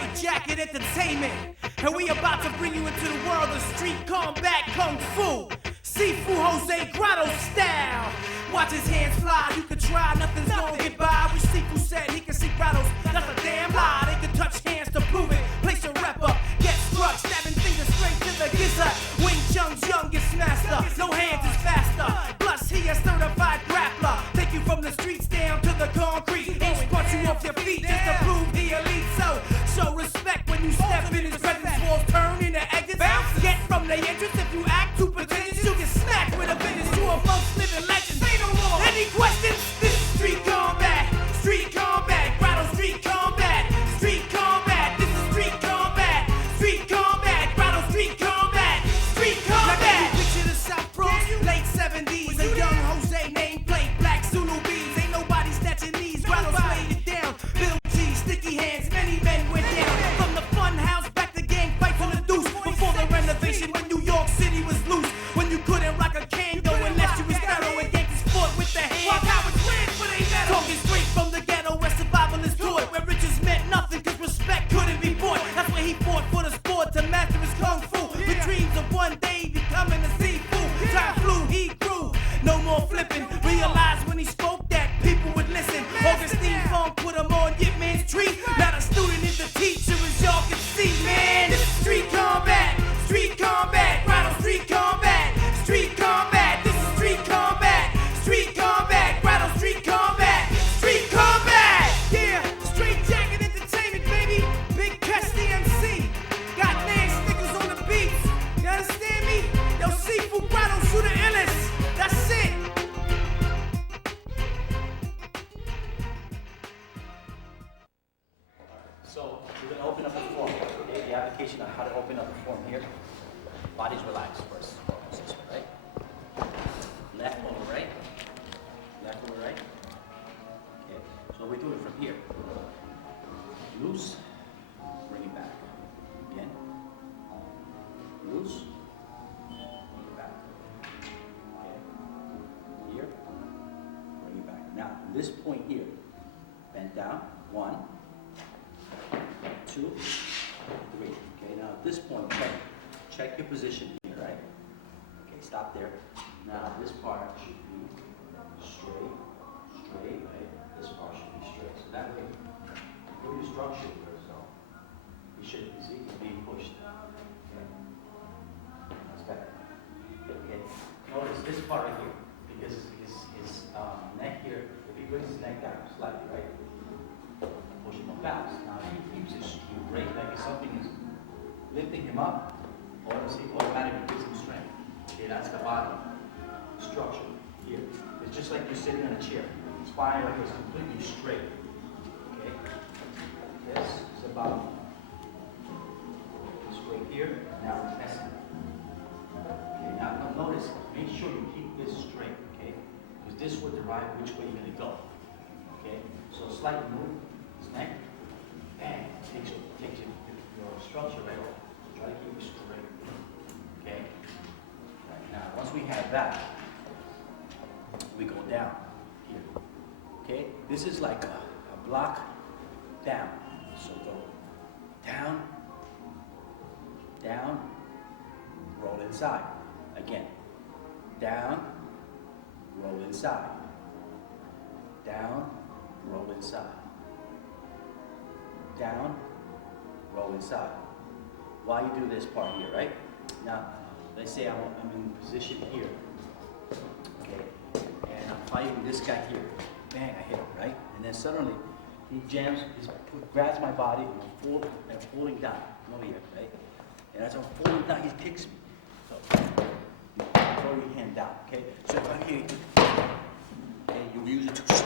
straight jacket entertainment. And we about to bring you into the world of street combat kung fu. Sifu Grados style. Watch his hands fly, you can try, nothing's gonna get by. Which Sifu said he can see Grados, that's a damn lie. They can touch hands to prove it. Place your rep up, get struck, stabbing fingers straight to the gizzard. Wing Chun's youngest master, no hands is faster. Plus he a certified grappler. Take you from the streets down to the concrete. Inch punch you off your feet just to prove he elite. So show respect when you step in his presence. Walls turn into exits. Get from the entrance if you act too pretentious. You get smacked with a vengeance. You amongst living legends. Any questions? This is street combat. Street combat. Grados street combat. Street combat. This is street combat. Street combat. Grados street combat. Street combat. Now can you picture the South Bronx? Late 70s. A young Jose nameplate. Black Zulu bees. Ain't nobody snatching these. Grados laid it down. Bill G. Sticky hands. Many men went down. From the fun house back to gang fights on the deuce. Before the renovation when New York City was loose. When you couldn't rock a Kango unless you was thorough and Yankees fought with the hand. Talking straight from the ghetto where survival is taught. Where riches meant nothing cause respect couldn't be bought. That's where he fought for the sport to master his kung fu. With dreams of one day becoming a Sifu. Time flew, he grew. No more flipping. Realized when he spoke that people would listen. Augustine Funk put him on Yip Man's tree. Now the student is the teacher as y'all can see, man. This is street combat. Street combat. Grados street combat. Street combat. This is street combat. Street combat. Grados street combat. Street combat. Yeah. Straight jacket entertainment, baby. Big Cuss DMC. Got name stickers on the beats. You understand me? Yo, Sifu Grados, you the illest. That's it. So we're going to open up the form. Okay, the application on how to open up the form here. Body's relaxed first. This way, right? Left over right. Left over right. Okay. So we do it from here. Loose. Bring it back. Again. Loose. Bring it back. Okay. Here. Bring it back. Now, this point here. Bend down. 1, 2, 3. Okay, now at this point, check your position here, right? Okay, stop there. Now this part should be straight, right? This part should be straight. So that way, put your structure here, so you should see it's being pushed. Okay, that's better. Okay, notice this part right here, because his neck here, if he brings his neck down slightly, right? Push him up fast. Now if he keeps his break like if something is lifting him up, automatically gives him strength. Okay, that's the body structure here. It's just like you're sitting in a chair. Spine like it's completely straight. Okay? This is the bottom. Straight here. Now we're testing. Okay, now notice, make sure you keep this straight, okay? Because this will derive which way you're gonna go. Okay? So slight move, his neck, bang, takes your structure right off. So try to keep it straight. Okay? Right, now, once we have that, we go down here. Okay? This is like a block down. So go down, down, roll inside. Again, down, roll inside. Down, roll inside. Down, roll inside. While you do this part here, right? Now, let's say I'm in position here. Okay, and I'm fighting this guy here. Bang, I hit him, right? And then suddenly, he grabs my body, and I'm falling down. Over here, right? And as I'm falling down, he kicks me. So, you throw your hand down, okay? So if I'm here, okay, you use it to,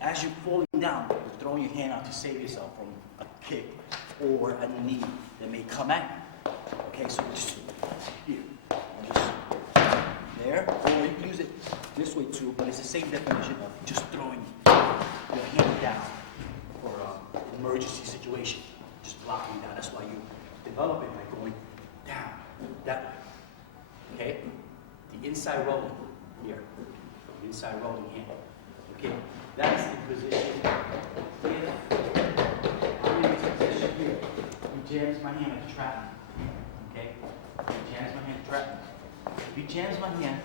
as you're falling down, you're throwing your hand out to save yourself from a kick or a knee that may come at you. Okay, so just here, just there, or you can use it this way too, but it's the same definition of just throwing your hand down for an emergency situation, just blocking down. That's why you develop it by going down, that way. Okay, the inside rolling here, inside rolling hand. Okay, that's the position. I'm in this position here. jams my hand like a trap. Okay? He jams my hand trap. If he jams my hand,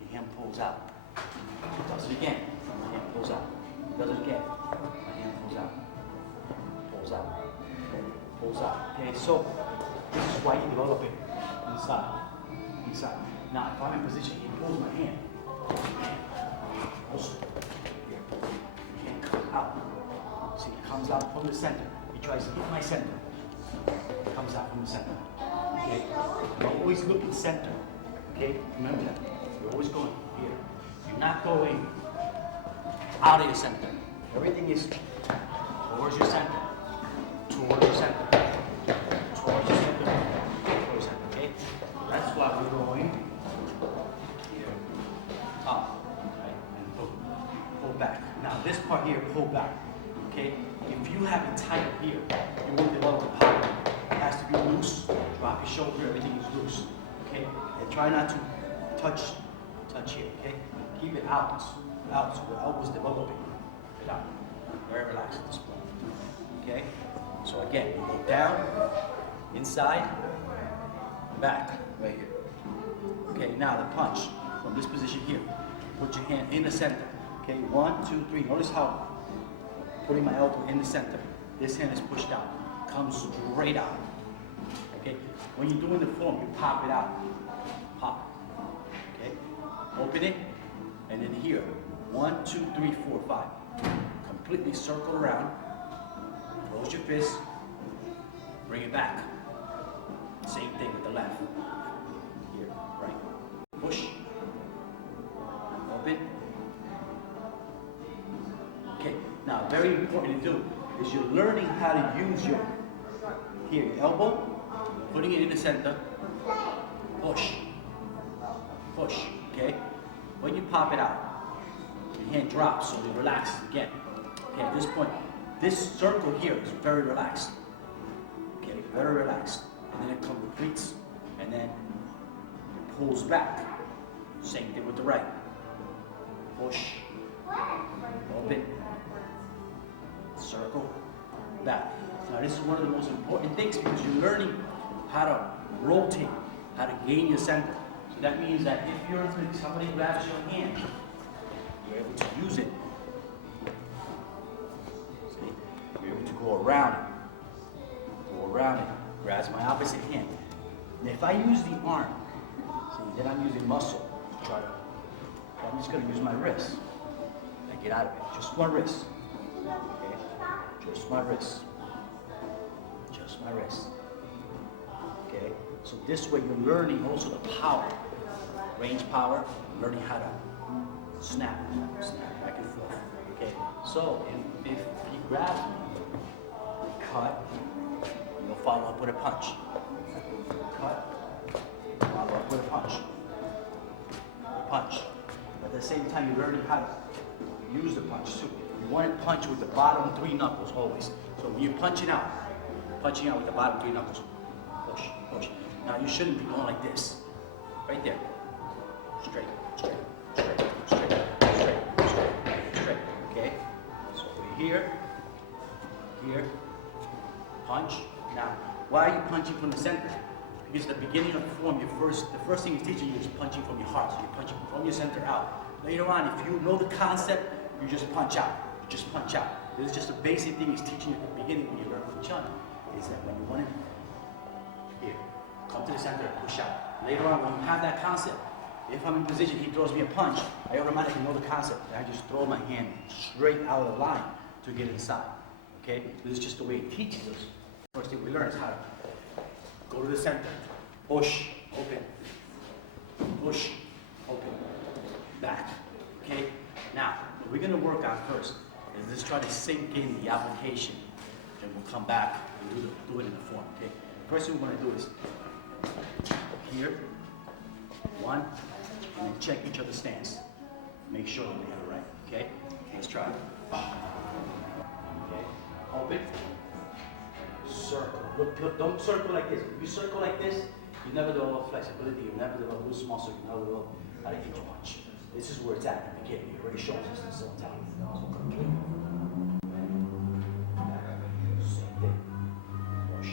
the hand pulls out. He does it again. My hand pulls out. He does it again. My hand pulls out. Pulls out. Pulls out. Okay, so this is why you develop it inside. Inside. Now, if I'm in position, he pulls my hand. Also, here. The hand comes out. See, it comes out from the center. He tries to hit my center. It comes out from the center. Okay? You always look at center. Okay? Remember that. You're always going here. You're not going out of your center. Everything is towards your center. Towards your center. Towards your center. Towards your center. Okay? That's why we're going here. Up. Right? And pull back. Now this part here, pull back. Okay? If you have it tight here, you won't develop the power. It has to be loose. Drop your shoulder, everything is loose. Okay? And try not to touch here. Okay? Keep it out. Out. So the elbow's developing. It out. Very relaxed at this point. Okay? So again, you go down, inside, back, right here. Okay, now the punch from this position here. Put your hand in the center. Okay, 1, 2, 3. Notice how putting my elbow in the center. This hand is pushed out. Comes straight out. Okay? When you're doing the form, you pop it out. Pop. Okay? Open it, and then here. 1, 2, 3, 4, 5. Completely circle around. Close your fist. Bring it back. Same thing with the left. Here, right. Push. Open. Okay, now very important to do is you're learning how to use your elbow, putting it in the center, push, push, okay? When you pop it out, your hand drops so it relaxes again. Okay, at this point, this circle here is very relaxed. Okay, very relaxed. And then it completes, and then it pulls back. Same thing with the right. Push, open, circle, back. Now this is one of the most important things because you're learning how to rotate, how to gain your center. So that means that if somebody grabs your hand, you're able to use it. See? You're able to go around it, grabs my opposite hand. And if I use the arm, see, then I'm using muscle to try to, I'm just gonna use my wrist and get out of it. Just one wrist. Okay? Just my wrist. Just my wrist. Okay? So this way you're learning also the power, range power, learning how to snap back and forth. Okay? So if he grabs me, cut, you'll follow up with a punch. Cut, follow up with a punch. Punch. At the same time, you're learning how to use the punch too. You want to punch with the bottom 3 knuckles always. So when you're punching out with the bottom 3 knuckles. Push, push. Now you shouldn't be going like this. Right there. Straight, straight, straight, straight, straight, straight, straight. Okay? So we're here, punch. Now, why are you punching from the center? Because at the beginning of the form, the first thing he's teaching you is punching from your heart. So you're punching from your center out. Later on, if you know the concept, you just punch out. You just punch out. This is just a basic thing he's teaching you at the beginning when you learn Wing Chun. Is that when you want to, here, come to the center and push out. Later on, when you have that concept, if I'm in position, he throws me a punch, I automatically know the concept. And I just throw my hand straight out of the line to get inside. Okay? This is just the way he teaches us. First thing we learn is how to go to the center, push, open, push, open, back. Okay? Now, what we're going to work on first is just try to sink in the application. Then we'll come back and do it in the form. Okay? First thing we're going to do is here, 1, and then check each other's stance. Make sure that we have it right. Okay? Let's try it. Okay? Open. Circle. Look, don't circle like this. If you circle like this, you never develop flexibility, you never develop loose muscle, you never develop how to hit your punch. This is where it's at in the beginning. It already shows us this all the time. So complete. Same thing. Push.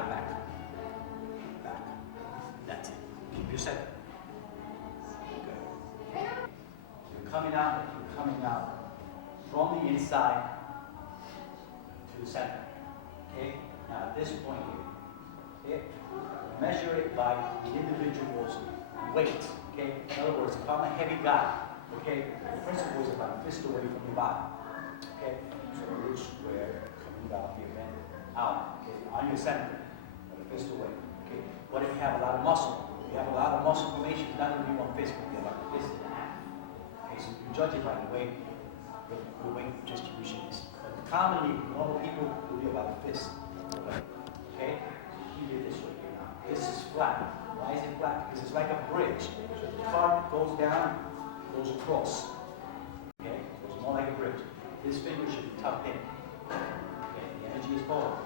got it, back. Back. That's it. Keep your center. Good. You're coming out from the inside to the center. Okay? Now at this point here, okay, measure it by the individual's weight. Okay? In other words, if I'm a heavy guy, okay, the principle is about a fist away from your body. Okay? So root square, coming out here, and out. Okay? On your center, a fist away. Okay? What if you have a lot of muscle? If you have a lot of muscle formation, it's not going to be one fist, but you're about a fist and a half. Okay? So you judge it by the way the weight distribution is. But commonly, normal people will be about a fist. Okay? So keep it this way here now. This is flat. Why is it flat? Because it's like a bridge. So the car goes down, goes across. Okay? So it's more like a bridge. This finger should be tucked in. Okay? The energy is forward.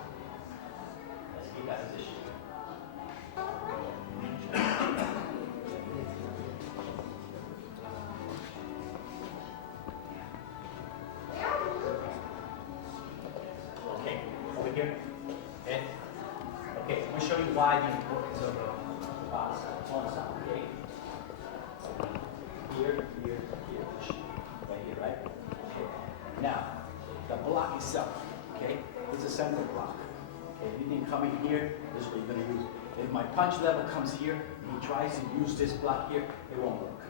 Let's keep that position. Okay, over here. Okay. Okay, I'm going to show you why the importance of the box on side. Okay. Here, here, here, right here, right? Okay. Now, the block itself, okay, is a center block. Okay, anything coming here, this is what you're going to use. If my punch level comes here, and he tries to use this block here, it won't work.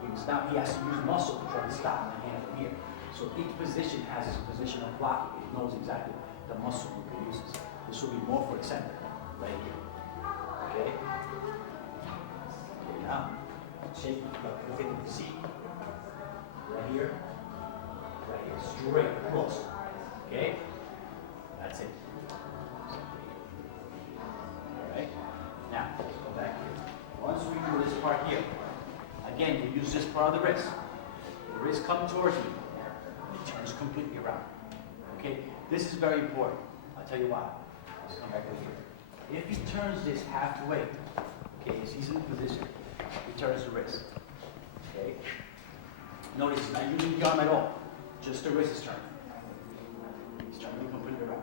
Because now he has to use muscle to try to stop my hand from here. So each position has its position of blocking. It knows exactly the muscle it produces. This will be more for the center, right here. Okay? Okay, now, shape, look at the C. Right here. Right here, straight, close. Okay? That's it. Alright? Now, let's go back here. Once we do this part here, again, we use this part of the wrist. The wrist comes towards me. It turns completely around. Okay? This is very important. I'll tell you why. Let's come back over here. If he turns this halfway, okay, as he's in position, he turns the wrist. Okay? Notice he's not using the arm at all. Just the wrist is turning. He's turning completely around.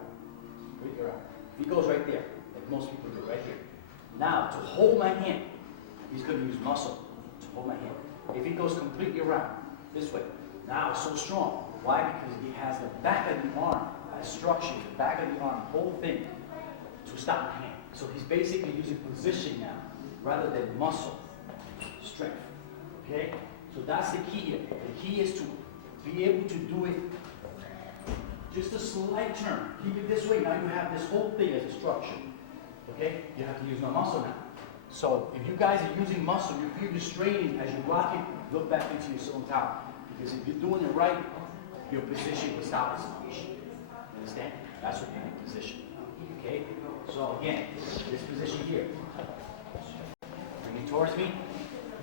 Completely around. If he goes right there, like most people do, right here. Now, to hold my hand, he's going to use muscle to hold my hand. If he goes completely around, this way, now it's so strong. Why? Because he has the back of the arm, that structure, the back of the arm, whole thing, to stop my hand. So he's basically using position now, rather than muscle, strength. Okay? So that's the key here. The key is to be able to do it just a slight turn. Keep it this way. Now you have this whole thing as a structure. Okay? You have to use no muscle now. So if you guys are using muscle, you feel the straining as you rock it, look back into your own top. Because if you're doing it right, your position will stop this position. You understand? That's what you need position. Okay? So again, this position here. Bring it towards me.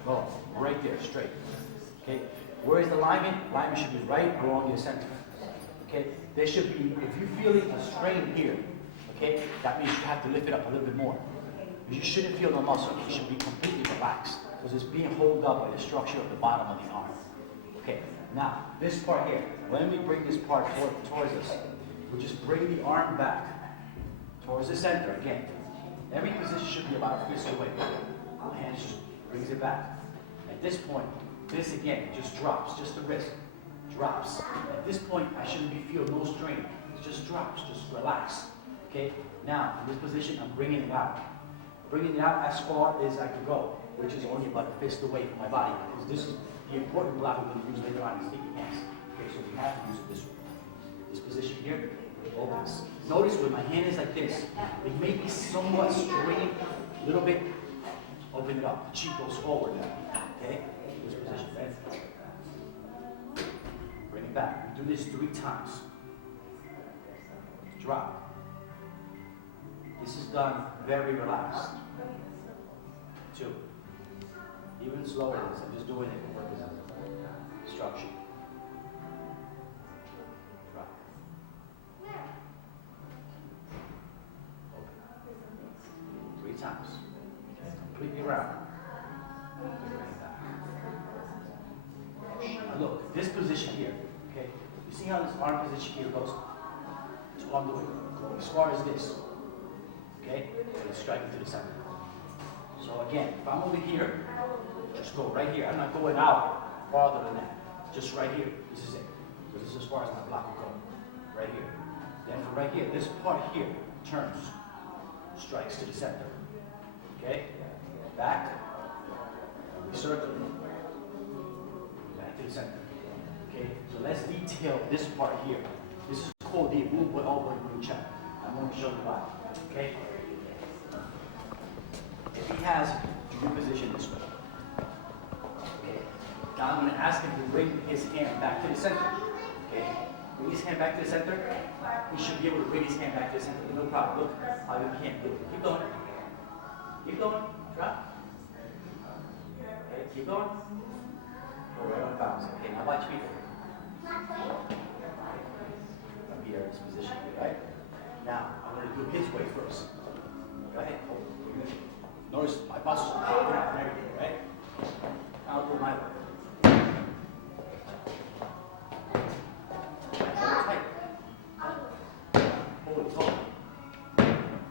Go. Right there, straight. Okay? Where is the alignment? Alignment should be right along your center. Okay? There should be, if you're feeling a strain here, okay, that means you have to lift it up a little bit more. You shouldn't feel no muscle. You should be completely relaxed because it's being held up by the structure of the bottom of the arm. Okay, now this part here, when we bring this part towards us, we just bring the arm back towards the center again. Every position should be about a fist away. The hand just brings it back. At this point, this again just drops, just the wrist drops. At this point, I shouldn't be feeling no strain. It just drops, just relax. Okay, now in this position, I'm bringing it out. Bringing it out as far as I can go, which is only about a fist away from my body, because this is the important block we're going to use later on in sticky hands. Okay, so we have to use it this way. This position here, it opens. Notice when my hand is like this, it may be somewhat straining, a little bit. Open it up. The cheek goes forward now. Okay? This position, right? Bring it back. We do this 3 times. Drop. This is done very relaxed. 2. Even slower than this. I'm just doing it for purposes of instruction. Drop. Open. 3 times. Completely round. Now look, this position here, okay? You see how this arm position here goes? It's on the way. As far as this. Okay? So you strike it to the center. So again, if I'm over here, just go right here. I'm not going out farther than that. Just right here. This is it. This is as far as my block will go. Right here. Then from right here, this part here turns, strikes to the center. Okay? Back. Circle. Back to the center. Okay? So let's detail this part here. This is called the move with elbow Wing Chun. I'm going to show you why. Okay? If he has your position this way. Okay. Now I'm going to ask him to bring his hand back to the center. Okay. Bring his hand back to the center. He should be able to bring his hand back to the center. No problem. Look how you can't do it. Keep going. Keep going. Drop. Okay. Keep going. Go right on bounce. Okay. Now watch me. I'll be in this position here, right? Now I'm going to do his way first. Go ahead. Notice my muscles are popping out and everything, right? I'll do my way. Hold.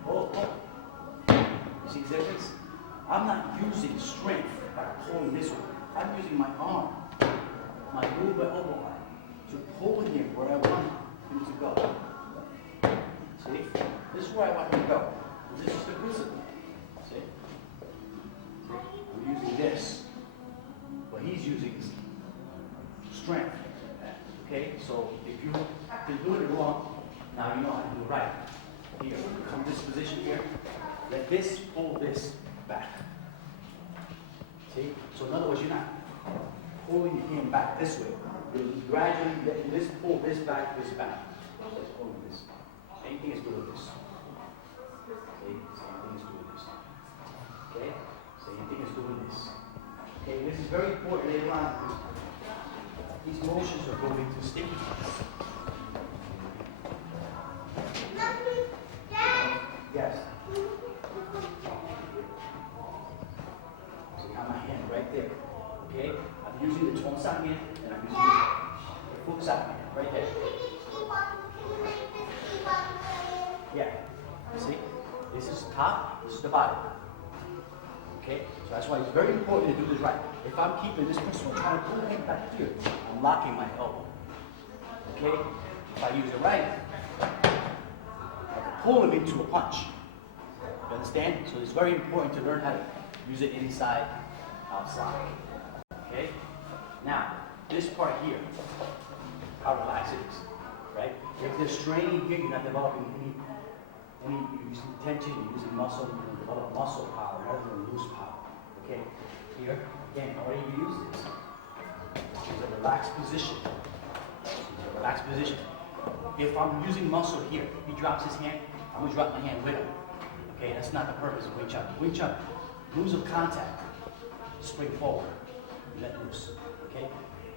Hold. You see the difference? I'm not using strength by pulling this way. I'm using my arm, my lower elbow arm, to pull him where I want him to go. See? This is where I want him to go. This is the principle. See? We're using this, but he's using strength. Okay? So if you've been doing it wrong, now you know how to do it right. Here, come this position here. Let this pull this back. See? So in other words, you're not pulling your hand back this way. You're gradually letting this pull this back, this back. Just pulling this. Same thing is doing this. Okay? Same thing is doing this. Okay? Same thing is doing this. Okay? This is very important later on because these motions are going to sticky points. Yes. So you have my hand right there. Okay? I'm using the Chong-san hand and I'm using the Fuk-san hand right there. Yeah. See? This is top, this is the bottom. Okay? So that's why it's very important to do this right. If I'm keeping this principle, trying to pull him back here, I'm locking my elbow. Okay? If I use it right, I can pull him into a punch. You understand? So it's very important to learn how to use it inside, outside. Okay? Now, this part here, how relaxed it is. Right? If there's strain here, you're not developing any you're using tension, you're using muscle, you're going to develop muscle power rather than loose power. Okay? Here, again, how do you use this? It's a relaxed position. It's a relaxed position. If I'm using muscle here, he drops his hand, I'm going to drop my hand with him. Okay, that's not the purpose of Wing Chun. Wing Chun, moves of contact, spring forward, let loose. Okay?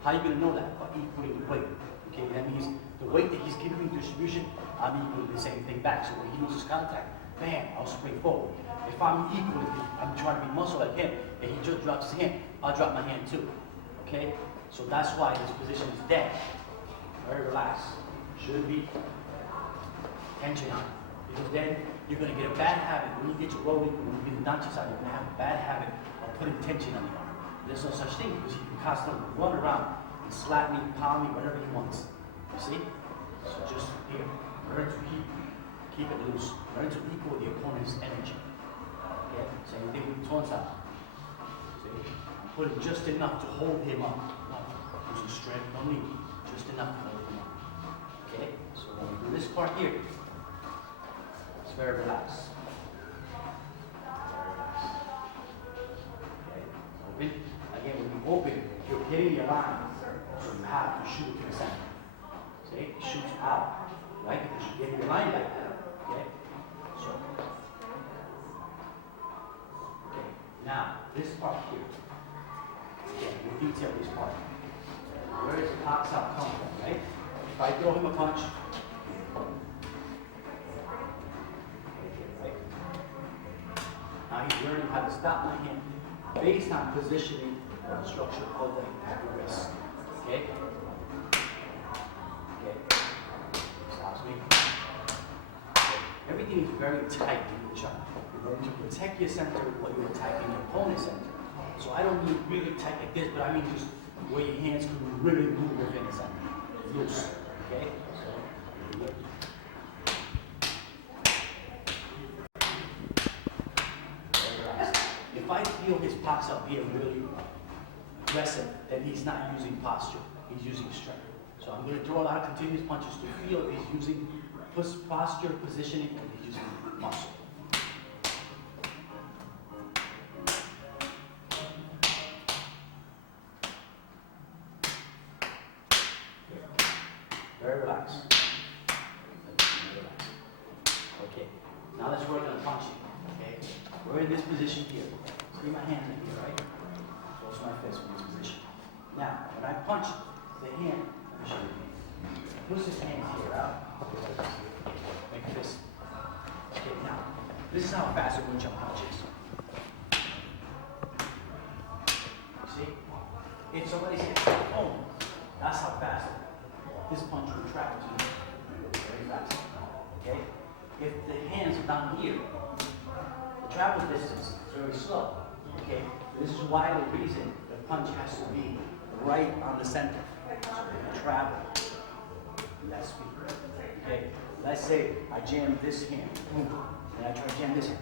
How are you going to know that? By equaling the weight. Okay, that means the weight that he's giving me distribution, I'm equaling the same thing back. So when he loses contact, bam, I'll spring forward. If I'm equal, I'm trying to be muscle like him, and he just drops his hand, I'll drop my hand too. Okay? So that's why this position is dead. Very relaxed. Shouldn't be tension on it. Because then you're going to get a bad habit. When you get your rolling, when you get the Danchi side, you're going to have a bad habit of putting tension on the arm. There's no such thing because he can constantly run around and slap me, pound me, whatever he wants. You see? So just here, learn to keep it loose. Learn to equal the opponent's energy. Okay? Same thing with Tonsa. See? I'm putting just enough to hold him up. Not using strength, no need. Just enough to hold him up. Okay? So when we do this part here, it's very relaxed. Very relaxed. Okay? Open. Again, when you open, you're hitting your line. So you have to shoot to the center. See? It shoots out. Right? Because you're getting your line back. Okay? So. Okay. Now, this part here. Again, we'll detail this part. Where does the pops out come from, right? If I throw him a punch, right? Now he's learning how to stop my hand based on positioning or the structure of the wrist. Okay? Okay. Stops me. Okay. Everything everything is very tight in Wing Chun. In order to protect your center while you're attacking your opponent's center. So I don't mean really tight like this, but I mean just where your hands can really move within the center. Loose, okay? So, look. If I feel his pox up here really aggressive, then he's not using posture, he's using strength. So I'm going to throw a lot of continuous punches to feel if he's using posture, positioning, and he's using muscle. Very relaxed. Okay, now let's work on punching. Okay, we're in this position here. See my hands in here, right? Close my fist in this position. Now, when I punch the hand, let me show you. Push his hands here out. Make this. Okay, now, this is how fast a Wing Chun punch is. See? If somebody says, oh, that's how fast this punch will travel to you. Very fast. Okay? If the hands are down here, the travel distance is very slow. Okay? This is why the reason the punch has to be right on the center. So they travel that speed. Okay? Let's say I jam this hand, boom, and I try to jam this hand.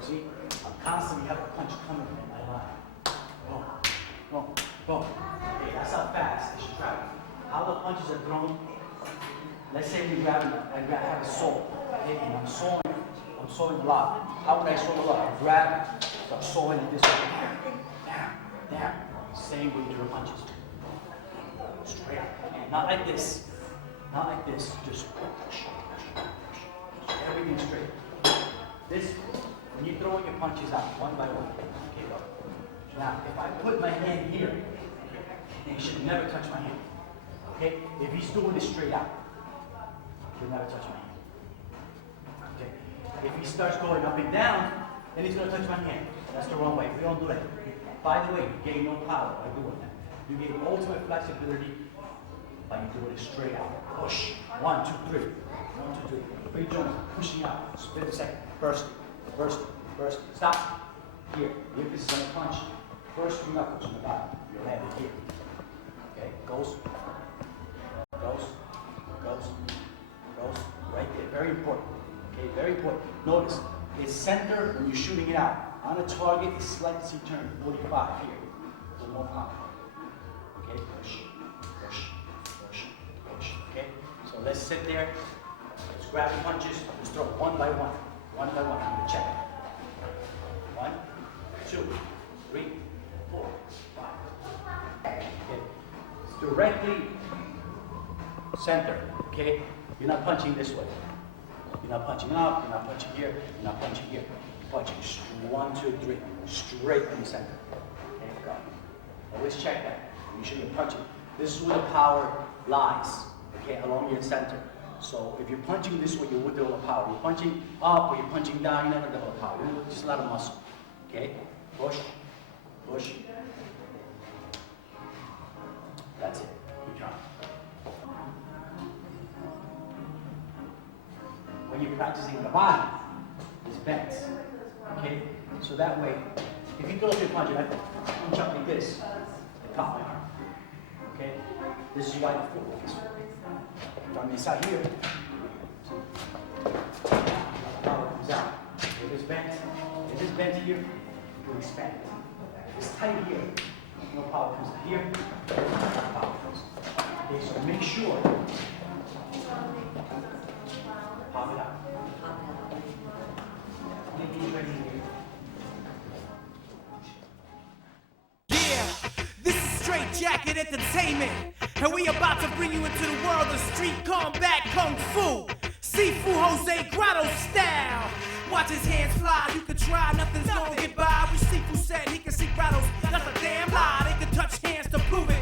See? I constantly have a punch coming in my line. Boom, boom, boom. Okay, that's how fast it should travel. How the punches are thrown. Let's say we grab it, I have a saw, okay, and I'm sawing the log. How would I saw the log? I grab it, start sawing it this way. Down, down. Same way you throw punches. Straight up. Not like this. Not like this. Just everything straight. This, when you throw your punches out, one by one. Okay, go. Now, if I put my hand here, he should never touch my hand. Okay? If he's doing it straight out, he'll never touch my hand. Okay? If he starts going up and down, then he's going to touch my hand. That's the wrong way. We don't do that. By the way, you gain no power by doing that. You gain ultimate flexibility by doing it straight out. Push. 1, 2, 3. 1, 2, 3. 3 joints. Pushing out. Spin a second. Burst. Burst. Burst. Stop. Here. If this is a punch, first 2 knuckles on the bottom. You'll land it here. Okay? Goes. Goes, goes, goes, right there. Very important. Okay, very important. Notice, it's center when you're shooting it out. On a target, it's slightly turned 45 here. A little more power. Okay, push, push, push, push. Okay, so let's sit there. Let's grab the punches. Let's throw one by one. One by one. I'm going to check. 1, 2, 3, 4, 5. Okay, it's directly center, okay? You're not punching this way. You're not punching up, you're not punching here, you're not punching here. You're punching 1, 2, 3, straight in the center. Okay, go. Always check that. You shouldn't be punching. This is where the power lies, okay, along your center. So if you're punching this way, you're with all the power. You're punching up or you're punching down, you're not going to develop power. You're just a lot of muscle, okay? Push, push. That's it. Keep trying. When you're practicing the body, it's bent. Okay? So that way, if you go to your punch, you have to punch up like this, the top of my arm. Okay? This is why the foot works. From inside here, see? Power comes out. If it's bent here, you can expand it. If it's tight here, no power comes out here, no power comes. Okay, so make sure. Pop it out. Yeah, this is Straight Jacket Entertainment, and we about to bring you into the world of street combat kung fu, Sifu Grados style. Watch his hands fly, you can try, nothing's gonna get by. Which Sifu said he can see Grados, that's a damn lie. They can touch hands to prove it.